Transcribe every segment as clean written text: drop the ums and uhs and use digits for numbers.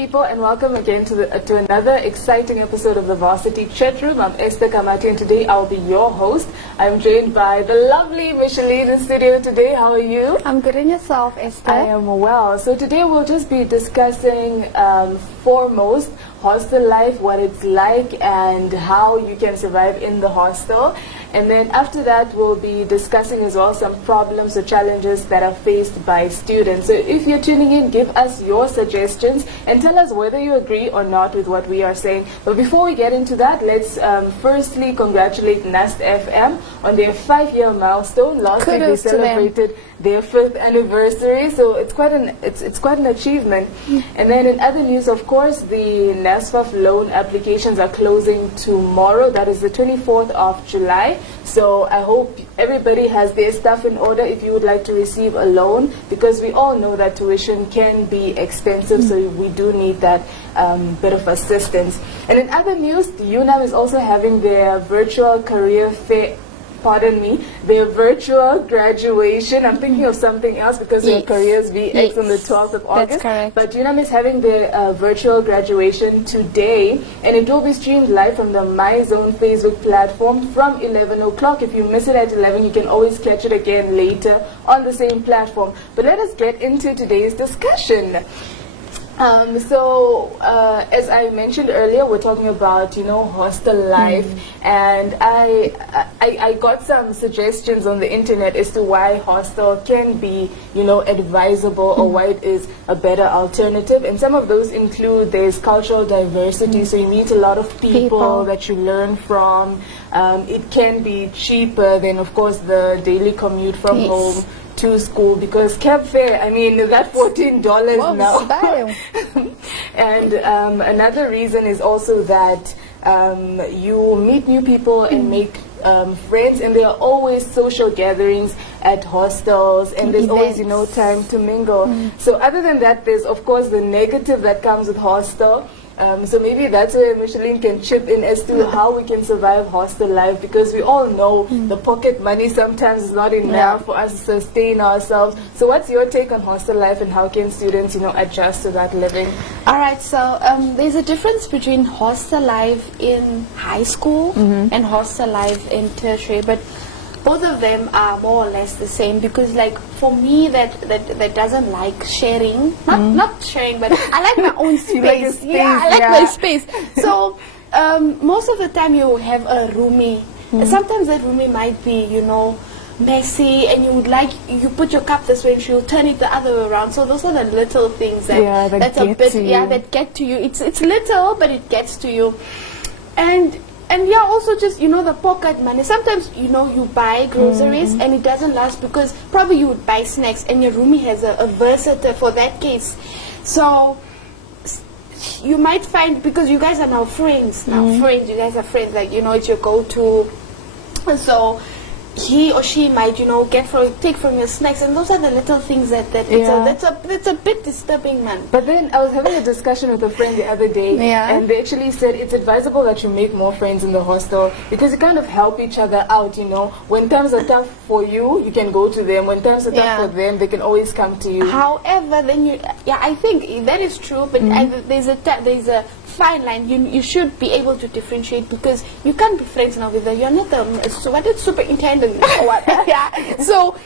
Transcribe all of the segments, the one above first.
people, and welcome again to another exciting episode of the Varsity Chatroom. I'm Esther Kamati, and today I'll be your host. I'm joined by the lovely Micheline in studio today. How are you? I'm good, and yourself, Esther? I am well. So today we'll just be discussing foremost hostel life, what it's like, and how you can survive in the hostel. And then after that, we'll be discussing as well some problems or challenges that are faced by students. So if you're tuning in, give us your suggestions and tell us whether you agree or not with what we are saying. But before we get into that, let's firstly congratulate Nast FM on their 5-year milestone. Last week they celebrated their 5th anniversary, so it's quite an achievement. And then in other news, of course, the NASFAF loan applications are closing tomorrow. That is the 24th of July. So I hope everybody has their stuff in order if you would like to receive a loan, because we all know that tuition can be expensive, so we do need that bit of assistance. And in other news, the UNAM is also having their virtual career fair. Pardon me, their virtual graduation. I'm thinking of something else because their careers VX on the 12th of August. That's correct. But UNAM is having their virtual graduation today, and it will be streamed live from the MyZone Facebook platform from 11 o'clock. If you miss it at 11, you can always catch it again later on the same platform. But let us get into today's discussion. As I mentioned earlier, we're talking about, hostel life, and I got some suggestions on the internet as to why hostel can be, advisable or why it is a better alternative. And some of those include there's cultural diversity, so you meet a lot of people that you learn from. It can be cheaper than, of course, the daily commute from home to school, because cab fare, I mean, that $14 now. And another reason is also that you meet new people and make friends, and there are always social gatherings at hostels, and there's always, time to mingle. So other than that, there's of course the negative that comes with hostel. So maybe that's where Micheline can chip in as to how we can survive hostel life, because we all know the pocket money sometimes is not enough for us to sustain ourselves. So what's your take on hostel life, and how can students, adjust to that living? All right, so there's a difference between hostel life in high school and hostel life in tertiary, but both of them are more or less the same, because like for me that doesn't like sharing, not sharing, but I like my own space. Like your space. I like my space. So most of the time you have a roomie. Sometimes that roomie might be, messy, and you put your cup this way and she'll turn it the other way around. So those are the little things that that get to you. It's little, but it gets to you. And also just, the pocket money. Sometimes, you buy groceries and it doesn't last, because probably you would buy snacks and your roomie has a Versata for that case. So you might find, because you guys are now friends, you guys are friends, like, it's your go-to. So he or she might, take from your snacks, and those are the little things that's a bit disturbing, man. But then I was having a discussion with a friend the other day, and they actually said it's advisable that you make more friends in the hostel, because you kind of help each other out, When times are tough for you, you can go to them. When times are tough for them, they can always come to you. However, then I think that is true, but there's a fine line. You should be able to differentiate, because you can't be friends now with them. You're not the superintendent or what. So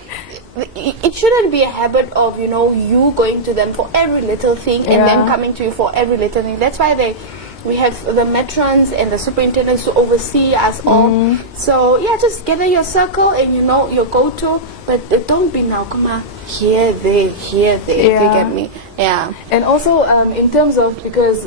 it shouldn't be a habit of you going to them for every little thing and them coming to you for every little thing. That's why we have the matrons and the superintendents to oversee us all. So just gather your circle and your go-to, but don't be now, come on, here, there, if you get me. And also in terms of, because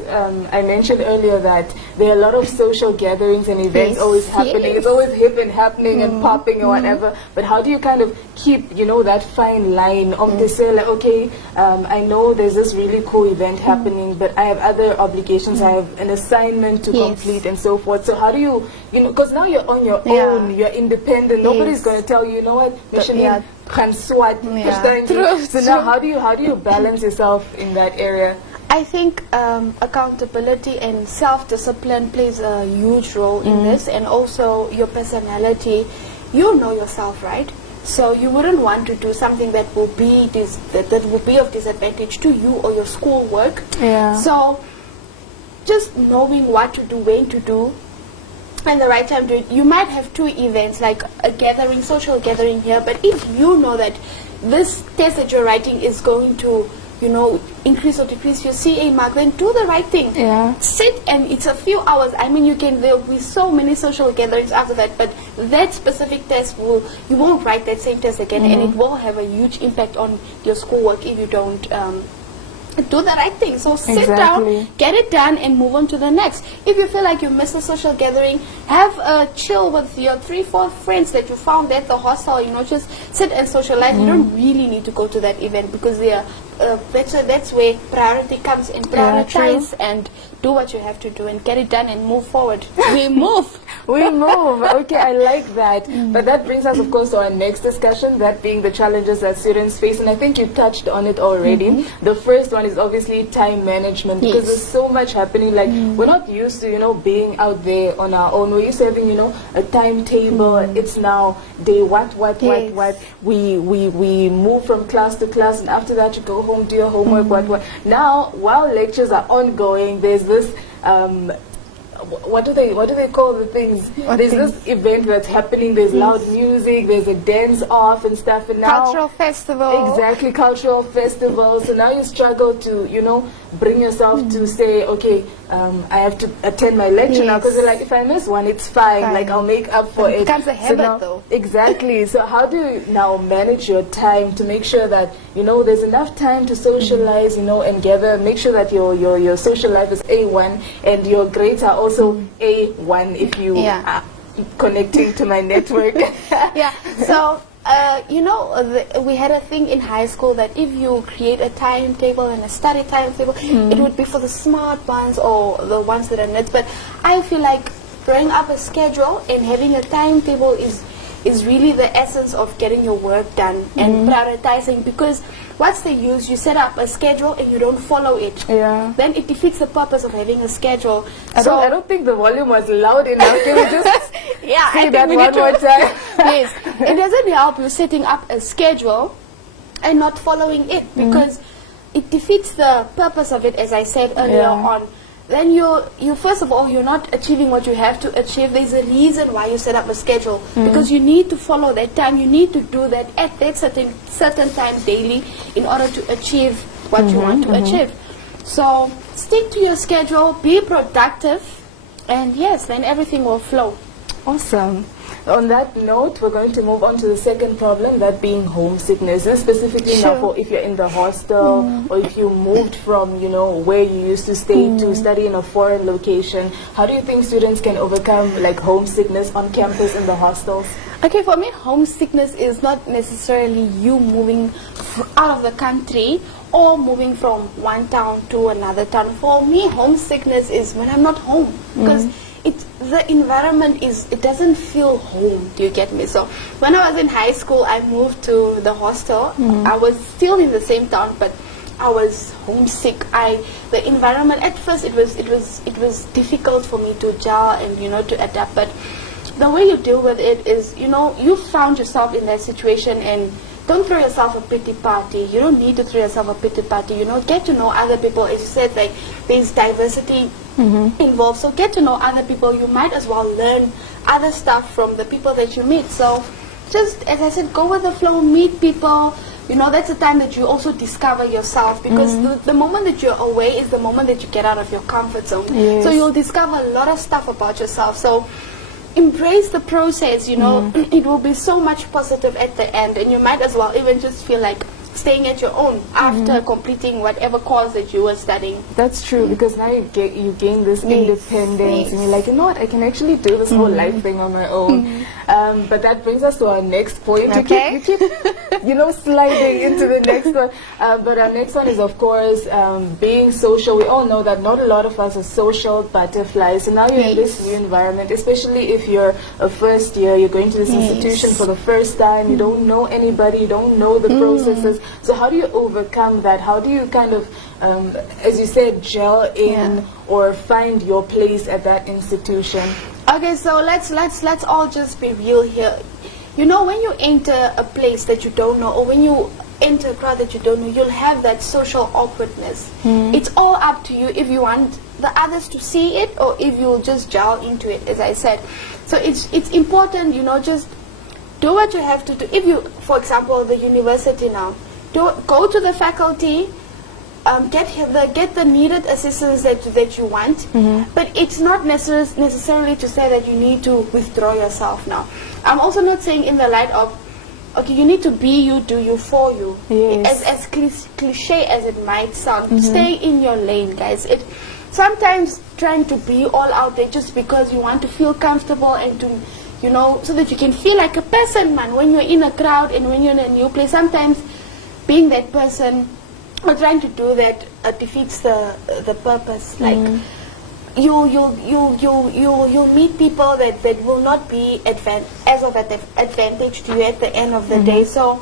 I mentioned earlier that there are a lot of social gatherings and events always happening. It's always hip and happening and popping or whatever. But how do you kind of keep, that fine line of to say, like, okay, I know there's this really cool event happening, but I have other obligations. I have an assignment to complete and so forth. So how do you, because now you're on your own, you're independent. Nobody's going to tell you, what, Micheline, So now how do you balance yourself in that area? I think accountability and self-discipline plays a huge role in this, and also your personality. You know yourself, right? So you wouldn't want to do something that will be that will be of disadvantage to you or your schoolwork. Yeah. So just knowing what to do, when to do, and the right time to do it. You might have two events, like a gathering, social gathering here, but if you know that this test that you're writing is going to, you know, increase or decrease your CA mark, then do the right thing. Yeah. Sit, and it's a few hours. I mean, there'll be so many social gatherings after that, but that specific test you won't write that same test again, and it will have a huge impact on your schoolwork if you don't do the right thing. So sit down, get it done, and move on to the next. If you feel like you miss a social gathering, have a chill with your 3-4 friends that you found at the hostel. You know, just sit and socialize. You don't really need to go to that event, because that's where priority comes in. Prioritize and do what you have to do and get it done and move forward. We move. We move. Okay, I like that. But that brings us, of course, to our next discussion, that being the challenges that students face. And I think you touched on it already. The first one is obviously time management, because there's so much happening. Like, we're not used to, you know, being out there on our own. We're used to having, you know, a timetable. It's now day what. We move from class to class, and after that you go home, do your homework, what. Now, while lectures are ongoing, there's this what do they call the things? There's this event that's happening. There's loud music. There's a dance off and stuff. And now cultural festival. Exactly, cultural festival. So now you struggle to, you know, bring yourself to say, okay, I have to attend my lecture now, because like, if I miss one, it's fine. Like, I'll make up for it. It becomes a habit, though. Exactly. So how do you now manage your time to make sure that, you know, there's enough time to socialize, you know, and gather, make sure that your social life is A1 and your grades are also A1 if you are connecting to my network. So you know, we had a thing in high school that if you create a timetable and a study timetable, it would be for the smart ones or the ones that are nerds. But I feel like drawing up a schedule and having a timetable is really the essence of getting your work done and prioritizing, because what's the use? You set up a schedule and you don't follow it. Then it defeats the purpose of having a schedule. I don't think the volume was loud enough. Can we just say that one more time? Yes. It doesn't help you setting up a schedule and not following it, because it defeats the purpose of it, as I said earlier on. Then you first of all, you're not achieving what you have to achieve. There's a reason why you set up a schedule, because you need to follow that time. You need to do that at that certain time daily in order to achieve what you want to achieve. So stick to your schedule, be productive, and yes, then everything will flow. Awesome. On that note, we're going to move on to the second problem, that being homesickness. This specifically now for if you're in the hostel or if you moved from, you know, where you used to stay to study in a foreign location. How do you think students can overcome like homesickness on campus in the hostels? Okay, for me, homesickness is not necessarily you moving out of the country or moving from one town to another town. For me, homesickness is when I'm not home, because the environment it doesn't feel home. Do you get me? So when I was in high school, I moved to the hostel. I was still in the same town, but I was homesick. The environment at first it was difficult for me to gel and, you know, to adapt. But the way you deal with it is, you know, you found yourself in that situation, and don't throw yourself a pity party. You don't need to throw yourself a pity party. You know, get to know other people. As you said, like, there's diversity involved. So get to know other people. You might as well learn other stuff from the people that you meet. So just, as I said, go with the flow, meet people. You know, that's the time that you also discover yourself, because the moment that you're away is the moment that you get out of your comfort zone. So you'll discover a lot of stuff about yourself. So embrace the process, you know. It will be so much positive at the end, and you might as well even just feel like staying at your own after completing whatever course that you were studying. That's true, because now you gain this independence, and you're like, you know what, I can actually do this whole life thing on my own. But that brings us to our next point. Okay. You keep you know, sliding into the next one. But our next one is, of course, being social. We all know that not a lot of us are social butterflies. So now you're in this new environment, especially if you're a first year, you're going to this institution for the first time, you don't know anybody, you don't know the processes. So how do you overcome that? How do you kind of, as you said, gel in or find your place at that institution? Okay, so let's all just be real here. you know, when you enter a place that you don't know, or when you enter a crowd that you don't know, you'll have that social awkwardness. It's all up to you if you want the others to see it or if you'll just gel into it, as I said. So it's important, you know, just do what you have to do. If you, for example, the university now, go to the faculty, get the needed assistance that you want, but it's not necessarily to say that you need to withdraw yourself now. I'm also not saying in the light of, okay, you need to be you, do you, for you. Yes. As cliche as it might sound, stay in your lane, guys. Sometimes trying to be all out there just because you want to feel comfortable and to, you know, so that you can feel like a person, man, when you're in a crowd and when you're in a new place. Sometimes being that person or trying to do that defeats the purpose. Like you'll meet people that will not be advantage to you at the end of the day. So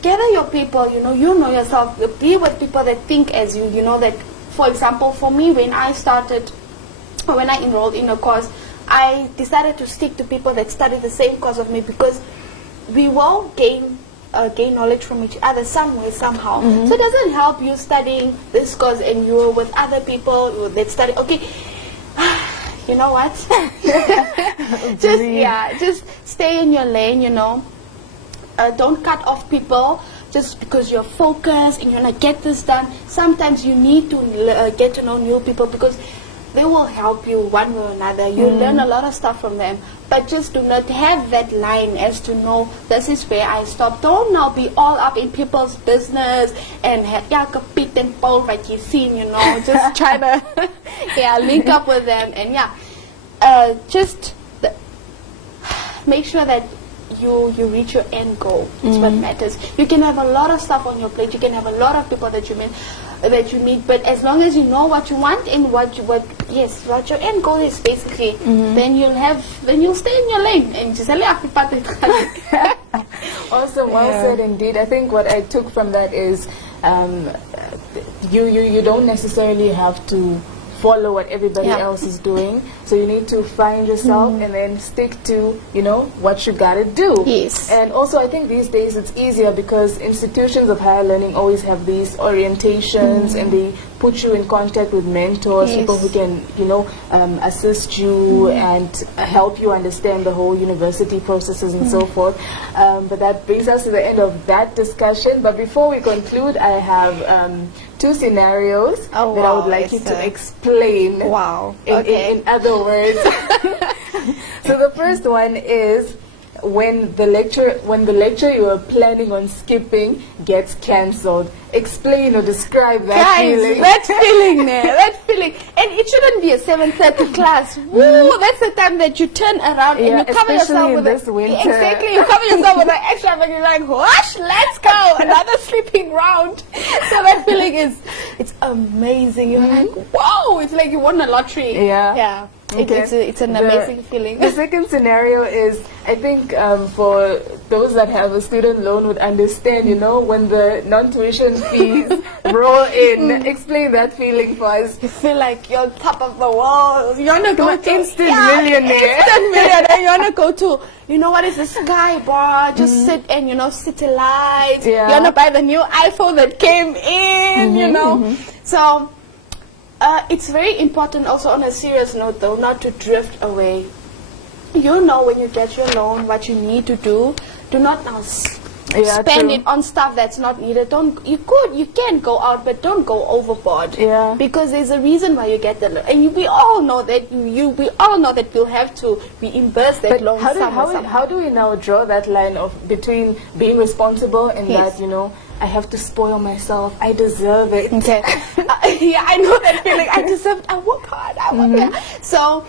gather your people, you know yourself, be with people that think as you, you know, that, for example, for me, when I enrolled in a course, I decided to stick to people that study the same course of me, because we will gain knowledge from each other some way, somehow. So it doesn't help you studying this course and you're with other people that study. Okay, you know what? Just stay in your lane, you know. Don't cut off people just because you're focused and you're gonna get this done. Sometimes you need to get to know new people, because they will help you one way or another. You learn a lot of stuff from them, but just do not have that line as to know this is where I stop. Don't now be all up in people's business and compete and pull like you've seen, you know, just try to link up with them and just make sure that you reach your end goal. It's what matters. You can have a lot of stuff on your plate. You can have a lot of people that you meet, but as long as you know what you want and what your end goal is, basically, then you'll stay in your lane and just Awesome, well said indeed. I think what I took from that is you don't necessarily have to follow what everybody else is doing. So you need to find yourself and then stick to, you know, what you gotta do. Yes. And also I think these days it's easier because institutions of higher learning always have these orientations and they put you in contact with mentors, people who can, you know, assist you and help you understand the whole university processes and so forth. But that brings us to the end of that discussion. But before we conclude, I have two scenarios that I would like you to explain. In other words. So the first one is when the lecture you are planning on skipping gets cancelled. Explain or describe that feeling. That feeling there, that feeling. And it shouldn't be a 7:30 class. Woo, that's the time that you turn around and you cover yourself with this winter. Exactly, you cover yourself with an extra and you're like, whoosh, let's go, another sleeping round. So that feeling it's amazing. You're like, whoa, it's like you won a lottery. Yeah. Okay. It's an amazing feeling. The second scenario is, I think for those that have a student loan would understand, you know, when the non-tuition fees roll in. Explain that feeling for us. You feel like you're on top of the world. You want to go to instant millionaire. Instant millionaire. You want to go to, you know, what is the Sky Bar? Just sit and, you know, city lights. You want to buy the new iPhone that came in, you know. So it's very important also, on a serious note though, not to drift away. You know, when you get your loan, what you need to do. Do not now spend it on stuff that's not needed. You can go out, but don't go overboard. Because there's a reason why you get the loan, and we all know that we'll have to reimburse that loan. How do we now draw that line between being responsible and that, you know, I have to spoil myself, I deserve it. Okay. I know that feeling. I deserve it. I work hard. I work hard. So,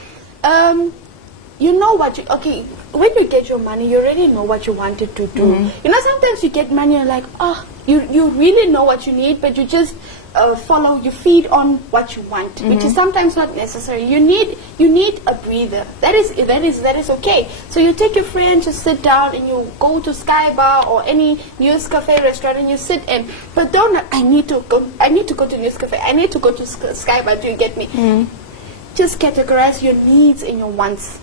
you know what when you get your money, you already know what you wanted to do. You know, sometimes you get money and you're like, you really know what you need, but you just you feed on what you want, which is sometimes not necessary. You need a breather. That is okay. So you take your friends, you sit down and you go to Sky Bar or any News Cafe restaurant and you sit in. But I need to go to News Cafe. I need to go to Sky Bar. Do you get me? Just categorize your needs and your wants.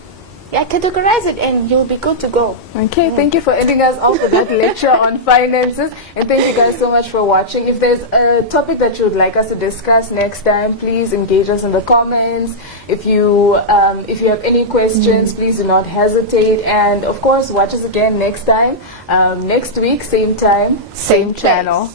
categorize it and you'll be good to go. Okay, thank you for ending us off with that lecture on finances, and thank you guys so much for watching. If there's a topic that you would like us to discuss next time, please engage us in the comments. If you have any questions, please do not hesitate, and of course watch us again next time, next week, same time, same channel.